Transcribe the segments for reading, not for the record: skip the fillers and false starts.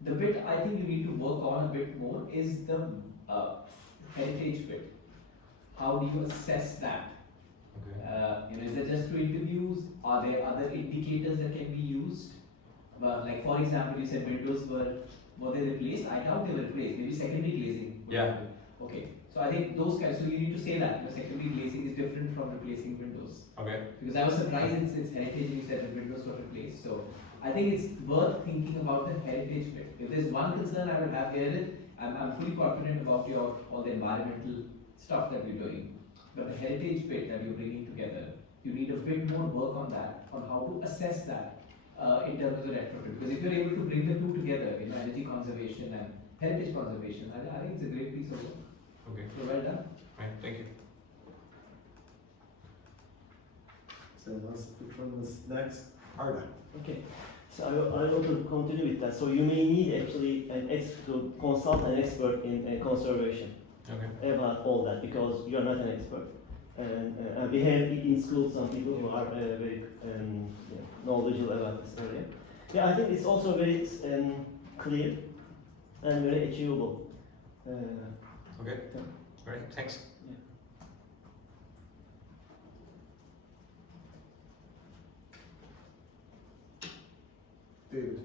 The bit I think you need to work on a bit more is the heritage bit. How do you assess that? Okay. Is it just through interviews? Are there other indicators that can be used? Like for example, you said windows were they replaced? I doubt they were replaced. Maybe secondary glazing. Yeah. Okay. So I think those kinds. So you need to say that secondary glazing is different from replacing windows. Okay. Because I was surprised it's heritage and you said that windows were replaced. So I think it's worth thinking about the heritage bit. If there's one concern I would have here is I'm fully confident about all the environmental stuff that we're doing. But the heritage bit that you're bringing together, you need a bit more work on that, on how to assess that in terms of the retrofit. Because if you're able to bring the two together, energy conservation and heritage conservation, I think it's a great piece of work. Okay. So well done. Right. Thank you. So let's pick from this next. Arda. Okay, so I want to continue with that. So you may need actually to consult an expert in conservation Okay. about all that because you are not an expert. And we have in school some people who are very knowledgeable about this area. Yeah, I think it's also very clear and very achievable. Okay. Great. Thanks. David.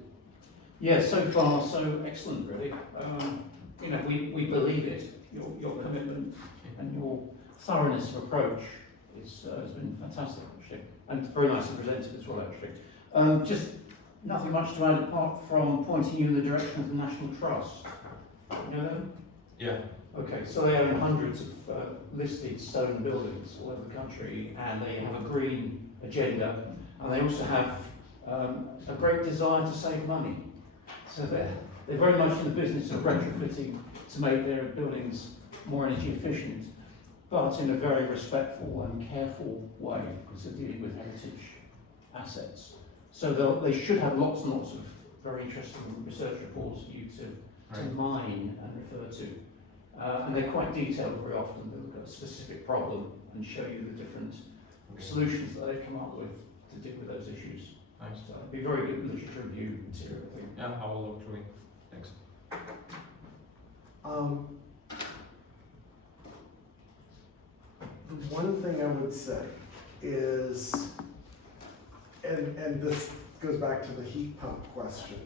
Yeah, so far so excellent, really. We believe it. Your commitment and your thoroughness of approach has been fantastic, actually, and very nicely presented as well, actually. Just nothing much to add apart from pointing you in the direction of the National Trust. You know them? Yeah. Okay, so they own hundreds of listed stone buildings all over the country, and they have a green agenda, and they also have a great desire to save money. So they're very much in the business of retrofitting to make their buildings more energy efficient, but in a very respectful and careful way, because they're dealing with heritage assets. So they should have lots and lots of very interesting research reports for you to mine and refer to. And they're quite detailed very often. They'll look at a specific problem and show you the different solutions that they've come up with to deal with those issues. Nice. So it'd be very good literature review material, I think. Yeah, I will look through it. Thanks. The one thing I would say is, and this goes back to the heat pump question.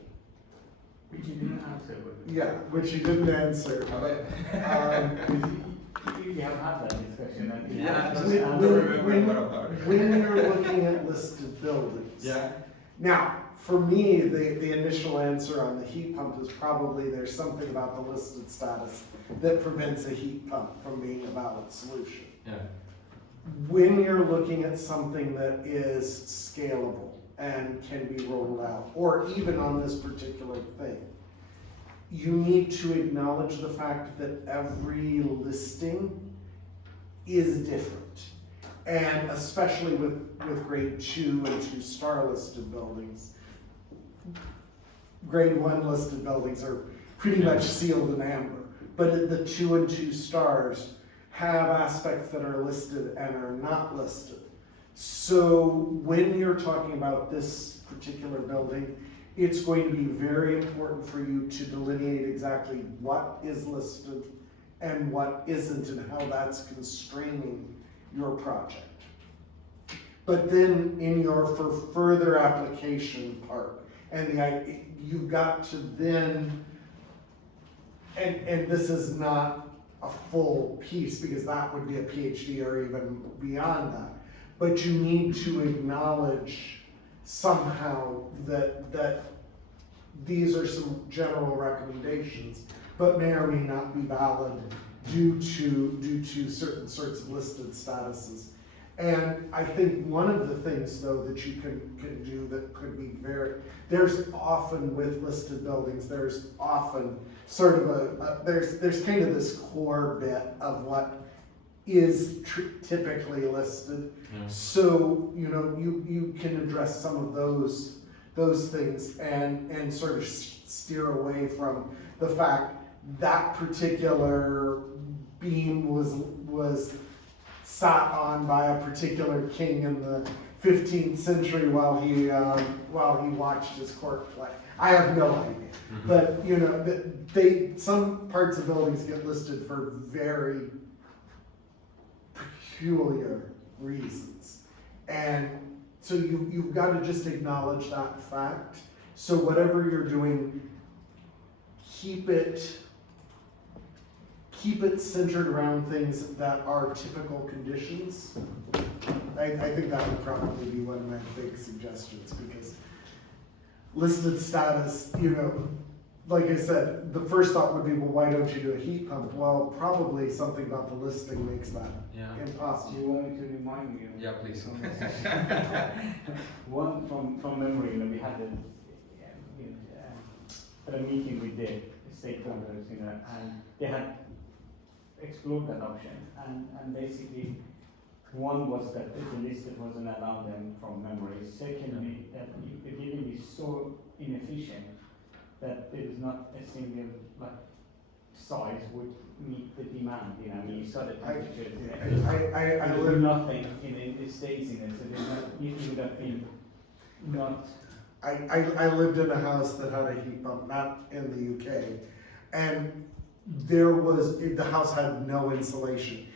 Which you didn't answer. Yeah, which you didn't answer. You have had that discussion. I think. Yeah, When you're looking at listed buildings. Yeah. Now, for me, the initial answer on the heat pump is probably there's something about the listed status that prevents a heat pump from being a valid solution. Yeah. When you're looking at something that is scalable and can be rolled out, or even on this particular thing, you need to acknowledge the fact that every listing is different. And especially with grade 2 and 2-star listed buildings, grade 1 listed buildings are pretty much sealed in amber. But the 2 and 2 stars have aspects that are listed and are not listed. So when you're talking about this particular building, it's going to be very important for you to delineate exactly what is listed and what isn't and how that's constraining your project. But then in your for further application part, and you've got to then, and this is not a full piece because that would be a PhD or even beyond that, but you need to acknowledge somehow that these are some general recommendations, but may or may not be valid due to certain sorts of listed statuses. And I think one of the things though that you can do that could be there's often with listed buildings, there's often sort of there's kind of this core bit of what is typically listed. Yeah. So, you can address some of those things and sort of steer away from the fact that particular beam was sat on by a particular king in the 15th century while he watched his court play. I have no idea. But, you know, some parts of buildings get listed for very peculiar reasons. And so you've got to just acknowledge that fact. So whatever you're doing, keep it centered around things that are typical conditions. I think that would probably be one of my big suggestions, because listed status, you know, like I said, the first thought would be, well, why don't you do a heat pump? Well, probably something about the listing makes that Yeah. Do impossible. you want me to remind you? Yeah, please. One from memory, you know, we had a meeting with the stakeholders, you know, and they had explored that option, and basically, one was that the listed wasn't allowed them from memory. Secondly, that the building is so inefficient that there is not a single size would meet the demand. You know, I mean, you saw the temperatures. You know, I there's live, nothing in the States in it, so there's not, you would have been not. I lived in a house that had a heat pump, not in the UK, and the house had no insulation.